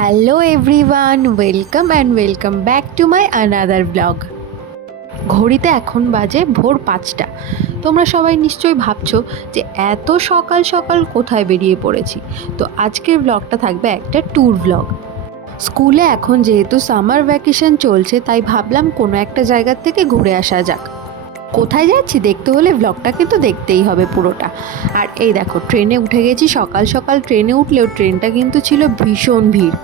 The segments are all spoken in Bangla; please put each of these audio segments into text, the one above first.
Hello everyone welcome and welcome back to my another blog ঘড়িতে এখন বাজে ভোর পাঁচটা। তোমরা সবাই নিশ্চয়ই ভাবছ যে এত সকাল সকাল কোথায় বেরিয়ে পড়েছি। তো আজকের ব্লগটা থাকবে একটা ট্যুর ব্লগ স্কুলে এখন যেহেতু সামার ভ্যাকেশন চলছে, তাই ভাবলাম কোনো একটা জায়গার থেকে ঘুরে আসা যাক। কোথায় যাচ্ছি? দেখতে হলে ব্লগটা কিন্তু দেখতেই হবে পুরোটা। আর এই দেখো ট্রেনে উঠে গেছি, সকাল সকাল ট্রেনে উঠলেও ট্রেনটা কিন্তু ছিল ভীষণ ভিড়।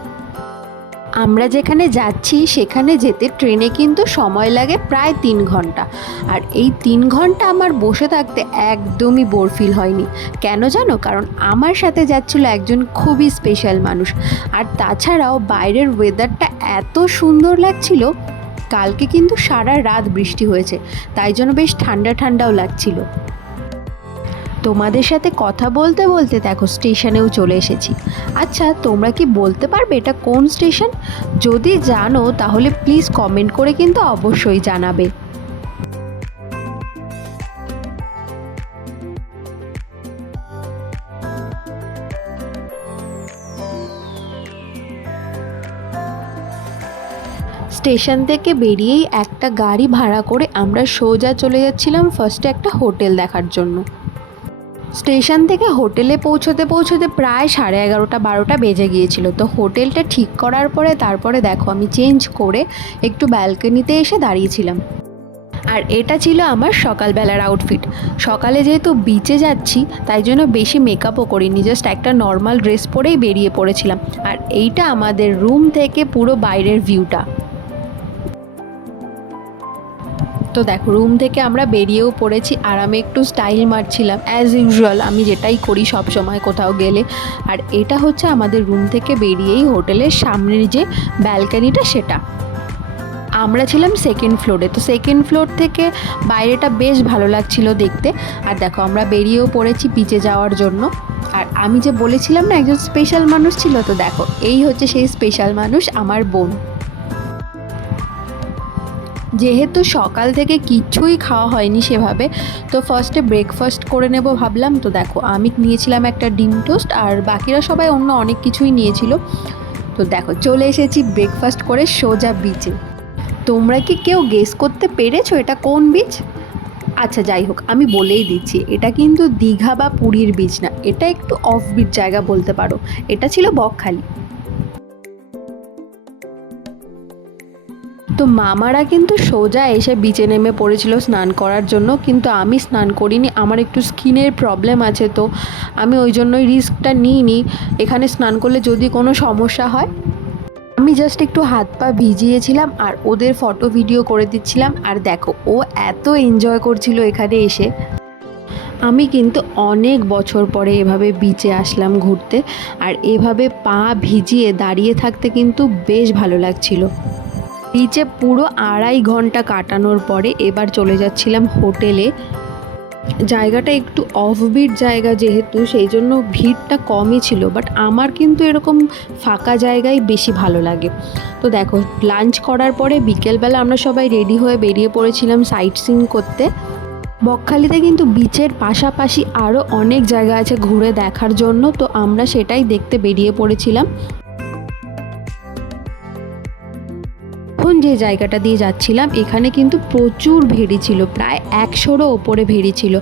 আমরা যেখানে যাচ্ছি, সেখানে যেতে ট্রেনে কিন্তু সময় লাগে প্রায় তিন ঘণ্টা। আর এই তিন ঘণ্টা আমার বসে থাকতে একদমই বোর ফিল হয়নি। কেন জানো? কারণ আমার সাথে যাচ্ছিল একজন খুবই স্পেশাল মানুষ। আর তাছাড়াও বাইরের ওয়েদারটা এত সুন্দর লাগছিল কালকে কিন্তু সারা রাত বৃষ্টি হয়েছে, তাই জন্য বেশ ঠান্ডা ঠান্ডাও লাগছিল। তোমাদের সাথে কথা বলতে বলতে দেখো স্টেশনেও চলে এসেছি। আচ্ছা তোমরা কি বলতে পারবে এটা কোন স্টেশন? যদি জানো তাহলে প্লিজ কমেন্ট করে কিন্তু অবশ্যই জানাবে। স্টেশন থেকে বেরিয়েই একটা গাড়ি ভাড়া করে আমরা সোজা চলে যাচ্ছিলাম ফার্স্টে একটা হোটেল দেখার জন্য। স্টেশন থেকে হোটেলে পৌঁছতে পৌঁছতে প্রায় সাড়ে এগারোটা বারোটা বেজে গিয়েছিল। তো হোটেলটা ঠিক করার পরে তারপরে দেখো আমি চেঞ্জ করে একটু ব্যালকনিতে এসে দাঁড়িয়েছিলাম। আর এটা ছিল আমার সকালবেলার আউটফিট সকালে যেহেতু বিচে যাচ্ছি, তাই জন্য বেশি মেকআপও করিনি জাস্ট একটা নর্মাল ড্রেস পরেই বেরিয়ে পড়েছিলাম। আর এইটা আমাদের রুম থেকে পুরো বাইরের ভিউটা তো দেখো রুম থেকে আমরা বেরিয়েও পড়েছি আর আমি একটু স্টাইল মারছিলাম। অ্যাজ ইউজুয়াল আমি যেটাই করি সব সময় কোথাও গেলে। আর এটা হচ্ছে আমাদের রুম থেকে বেরিয়েই হোটেলের সামনের যে ব্যালকানিটা সেটা। আমরা ছিলাম সেকেন্ড ফ্লোরে তো সেকেন্ড ফ্লোর থেকে বাইরেটা বেশ ভালো লাগছিল দেখতে। আর দেখো, আমরা বেরিয়েও পড়েছি পিচে যাওয়ার জন্য। আর আমি যে বলেছিলাম না, একজন স্পেশাল মানুষ ছিল, তো দেখো, এই হচ্ছে সেই স্পেশাল মানুষ, আমার বোন। যেহেতু সকাল থেকে কিচ্ছুই খাওয়া হয়নি সেভাবে, তো ফার্স্টে ব্রেকফাস্ট করে নেব ভাবলাম। তো দেখো, আমি নিয়েছিলাম একটা ডিম টোস্ট আর বাকিরা সবাই অন্য অনেক কিছুই নিয়েছিল। তো দেখো, চলে এসেছি ব্রেকফাস্ট করে সোজা বিচে তোমরা কি কেউ গেস করতে পেরেছ এটা কোন বিচ আচ্ছা যাই হোক, আমি বলেই দিচ্ছি, এটা কিন্তু দীঘা বা পুরীর বিচ না, এটা একটু অফ বিচ জায়গা বলতে পারো। এটা ছিল বকখালি। তো মামারা কিন্তু সোজা এসে বিচে নেমে পড়েছিল স্নান করার জন্য, কিন্তু আমি স্নান করিনি, আমার একটু স্কিনের প্রবলেম আছে তো, আমি ওই জন্যই রিস্কটা নিইনি। এখানে স্নান করলে যদি কোনো সমস্যা হয়, আমি জাস্ট একটু হাত পা ভিজিয়েছিলাম আর ওদের ফটো ভিডিও করে দিচ্ছিলাম, আর দেখো, ও এত এনজয় করছিল এখানে এসে। আমি কিন্তু অনেক বছর পরে এভাবে বিচে আসলাম ঘুরতে, আর এভাবে পা ভিজিয়ে দাঁড়িয়ে থাকতে কিন্তু বেশ ভালো লাগছিল। বিচে পুরো আড়াই ঘণ্টা কাটানোর পরে এবার চলে যাচ্ছিলাম হোটেলে। জায়গাটা একটু অফবিট জায়গা যেহেতু, সেই জন্য ভিড়টা কমই ছিল বাট আমার কিন্তু এরকম ফাঁকা জায়গায় বেশি ভালো লাগে। তো দেখো লাঞ্চ করার পরে বিকেলবেলা আমরা সবাই রেডি হয়ে বেরিয়ে পড়েছিলাম সাইট সিন করতে। বকখালিতে কিন্তু বিচের পাশাপাশি আরও অনেক জায়গা আছে ঘুরে দেখার জন্য, তো আমরা সেটাই দেখতে বেরিয়ে পড়েছিলাম। এখন যে জায়গাটা দিয়ে যাচ্ছিলাম, এখানে কিন্তু প্রচুর ভেড়ি ছিল, প্রায় একশোরও ওপরে ভেড়ি ছিল।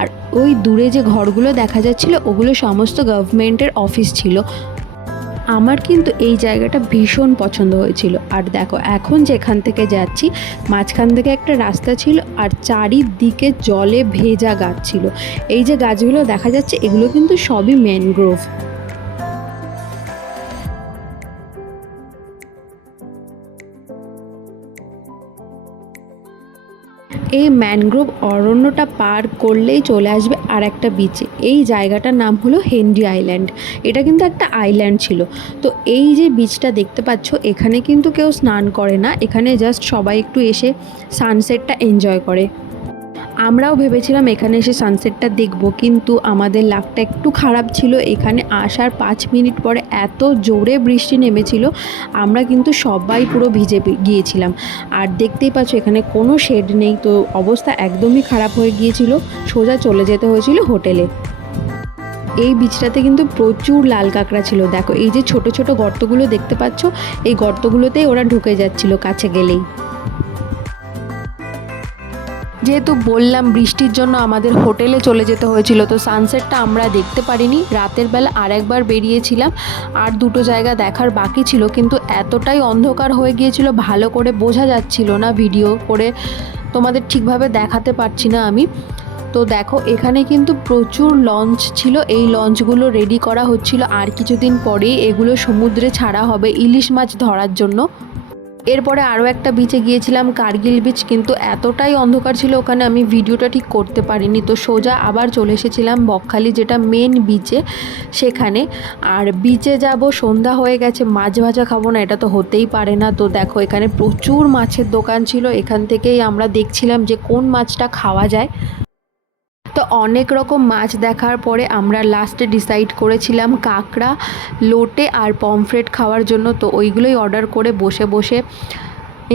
আর ওই দূরে যে ঘরগুলো দেখা যাচ্ছিল, ওগুলো সমস্ত গভর্নমেন্টের অফিস ছিল। আমার কিন্তু এই জায়গাটা ভীষণ পছন্দ হয়েছিল। আর দেখো, এখন যেখান থেকে যাচ্ছি, মাঝখান থেকে একটা রাস্তা ছিল, আর চারিদিকে জলে ভেজা গাছ ছিল। এই যে গাছগুলো দেখা যাচ্ছে, এগুলো কিন্তু সবই ম্যানগ্রোভ। এই ম্যানগ্রোভ অরণ্যটা পার করলেই চলে আসবে আর একটা বিচে এই জায়গাটার নাম হলো হেনরি আইল্যান্ড। এটা কিন্তু একটা আইল্যান্ড ছিল। তো এই যে বিচটা দেখতে পাচ্ছ, এখানে কিন্তু কেউ স্নান করে না। এখানে জাস্ট সবাই একটু এসে সানসেটটা এনজয় করে। আমরাও ভেবেছিলাম এখানে এসে সানসেটটা দেখব, কিন্তু আমাদের লাকটা একটু খারাপ ছিল। এখানে আসার পাঁচ মিনিট পরে এত জোরে বৃষ্টি নেমেছিল, আমরা কিন্তু সবাই পুরো ভিজে গিয়েছিলাম। আর দেখতেই পাচ্ছ এখানে কোনো শেড নেই, তো অবস্থা একদমই খারাপ হয়ে গিয়েছিল, সোজা চলে যেতে হয়েছিল হোটেলে। এই বীজটাতে কিন্তু প্রচুর লাল কাঁকড়া ছিল। দেখো, এই যে ছোট ছোট গর্তগুলো দেখতে পাচ্ছ, এই গর্তগুলোতেই ওরা ঢুকে যাচ্ছিল কাছে গেলেই। যেহেতু বললাম বৃষ্টির জন্য আমাদের হোটেলে চলে যেতে হয়েছিল, তো সানসেটটা আমরা দেখতে পারিনি। রাতের বেলা আরেকবার বেরিয়েছিলাম আর দুটো জায়গা দেখার বাকি ছিল, কিন্তু এতটাই অন্ধকার হয়ে গিয়েছিল, ভালো করে বোঝা যাচ্ছিল না ভিডিও করে। তোমাদের ঠিকভাবে দেখাতে পারছি না আমি। তো দেখো, এখানে কিন্তু প্রচুর লঞ্চ ছিল, এই লঞ্চগুলো রেডি করা হচ্ছিল। আর কিছুদিন পরেই এগুলো সমুদ্রে ছাড়া হবে, ইলিশ মাছ ধরার জন্য। এরপরে আরও একটা বিচে গিয়েছিলাম, কার্গিল বিচ কিন্তু এতটাই অন্ধকার ছিল ওখানে আমি ভিডিওটা ঠিক করতে পারিনি। তো সোজা আবার চলে এসেছিলাম বকখালি, যেটা মেন বিচে সেখানে। আর বিচে যাব, সন্ধ্যা হয়ে গেছে, মাছ ভাজা খাব না, এটা তো হতেই পারে না। তো দেখো, এখানে প্রচুর মাছের দোকান ছিল, এখান থেকেই আমরা দেখছিলাম যে কোন মাছটা খাওয়া যায়। তো অনেক রকম মাছ দেখার পরে আমরা লাস্টে ডিসাইড করেছিলাম কাঁকড়া, লোটে আর পমফ্রেট খাওয়ার জন্য। তো ওইগুলোই অর্ডার করে বসে বসে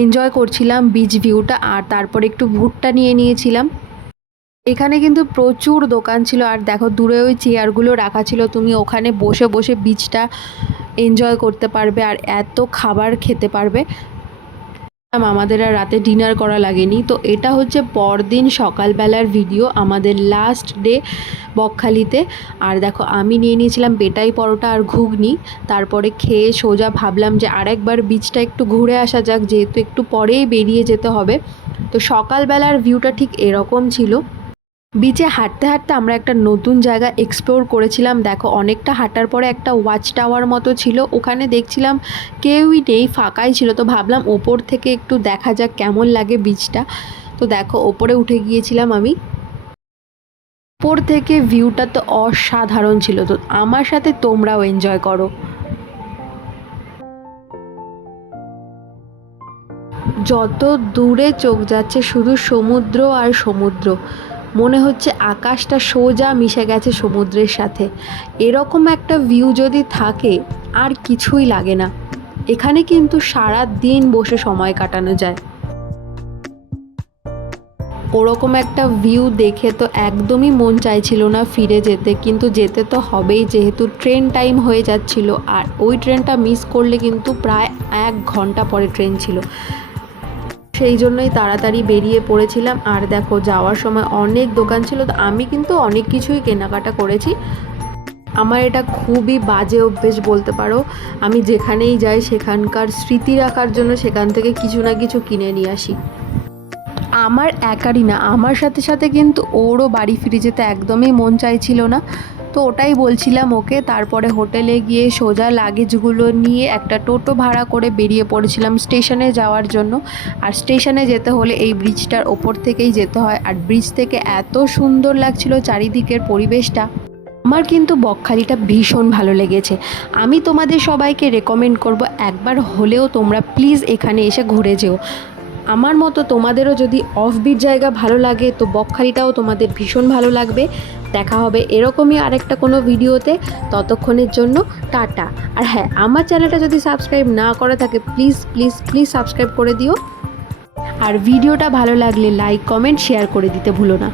এনজয় করছিলাম বিচ ভিউটা আর তারপরে একটু ভুট্টা নিয়ে নিয়েছিলাম। এখানে কিন্তু প্রচুর দোকান ছিল আর দেখো দূরে ওই চেয়ারগুলো রাখা ছিল। তুমি ওখানে বসে বসে বিচটা এনজয় করতে পারবে আর এত খাবার খেতে পারবে। আমাদের আর রাতে ডিনার করা লাগেনি। তো এটা হচ্ছে পরদিন সকালবেলার ভিডিও আমাদের লাস্ট ডে বকখালিতে। আর দেখো, আমি নিয়ে নিয়েছিলাম বেটাই পরোটা আর ঘুগনি। তারপরে খেয়ে সোজা ভাবলাম যে আরেকবার বিচটা একটু ঘুরে আসা যাক, যেহেতু একটু পরেই বেরিয়ে যেতে হবে। তো সকালবেলার ভিউটা ঠিক এরকম ছিল। বিচে হাঁটতে হাঁটতে আমরা একটা নতুন জায়গা এক্সপ্লোর করেছিলাম। দেখো, অনেকটা হাঁটার পরে একটা ওয়াচ টাওয়ার মতো ছিল। ওখানে দেখছিলাম কেউই নেই, ফাঁকাই ছিল। তো ভাবলাম ওপর থেকে একটু দেখা যাক কেমন লাগে বিচটা তো দেখো, ওপরে উঠে গিয়েছিলাম আমি। ওপর থেকে ভিউটা তো অসাধারণ ছিল। তো আমার সাথে তোমরাও এনজয় করো। যত দূরে চোখ যাচ্ছে, শুধু সমুদ্র আর সমুদ্র। মনে হচ্ছে আকাশটা সোজা মিশে গেছে সমুদ্রের সাথে। এরকম একটা ভিউ যদি থাকে, আর কিছুই লাগে না। এখানে কিন্তু সারা দিন বসে সময় কাটানো যায়। ওরকম একটা ভিউ দেখে তো একদমই মন চাইছিল না ফিরে যেতে, কিন্তু যেতে তো হবেই, যেহেতু ট্রেন টাইম হয়ে যাচ্ছিল। আর ওই ট্রেনটা মিস করলে কিন্তু প্রায় এক ঘণ্টা পরে ট্রেন ছিল। সেই জন্যই তাড়াতাড়ি বেরিয়ে পড়েছিলাম। আর দেখো, যাওয়ার সময় অনেক দোকান ছিল, তো আমি কিন্তু অনেক কিছুই কেনাকাটা করেছি। আমার এটা খুবই বাজে অভ্যেস বলতে পারো। আমি যেখানেই যাই, সেখানকার স্মৃতি রাখার জন্য সেখান থেকে কিছু না কিছু কিনে নিয়ে আসি। আমার একারই না, আমার সাথে সাথে কিন্তু ওরও বাড়ি ফিরে যেতে একদমই মন চাইছিল না। তো ওটাই বলছিলাম ওকে। তারপরে হোটেলে গিয়ে সোজা লাগেজগুলো নিয়ে একটা টোটো ভাড়া করে বেরিয়ে পড়েছিলাম স্টেশনে যাওয়ার জন্য। আর স্টেশনে যেতে হলে এই ব্রিজটার ওপর থেকেই যেতে হয়। আর ব্রিজ থেকে এত সুন্দর লাগছিল চারিদিকের পরিবেশটা। আমার কিন্তু বকখালিটা ভীষণ ভালো লেগেছে। আমি তোমাদের সবাইকে রেকমেন্ড করব, একবার হলেও তোমরা প্লিজ এখানে এসে ঘুরে যেও। আমার মতো তোমাদেরও যদি অফবিট জায়গা ভালো লাগে, তো বকখালিটাও তোমাদের ভীষণ ভালো লাগবে। দেখা হবে এরকমই আরেকটা কোনো ভিডিওতে। ততক্ষণের জন্য টাটা। আর হ্যাঁ আমার চ্যানেলটা যদি সাবস্ক্রাইব না করা থাকে প্লিজ প্লিজ প্লিজ সাবস্ক্রাইব করে দিও। আর ভিডিওটা ভালো লাগলে লাইক কমেন্ট শেয়ার করে দিতে ভুলো না।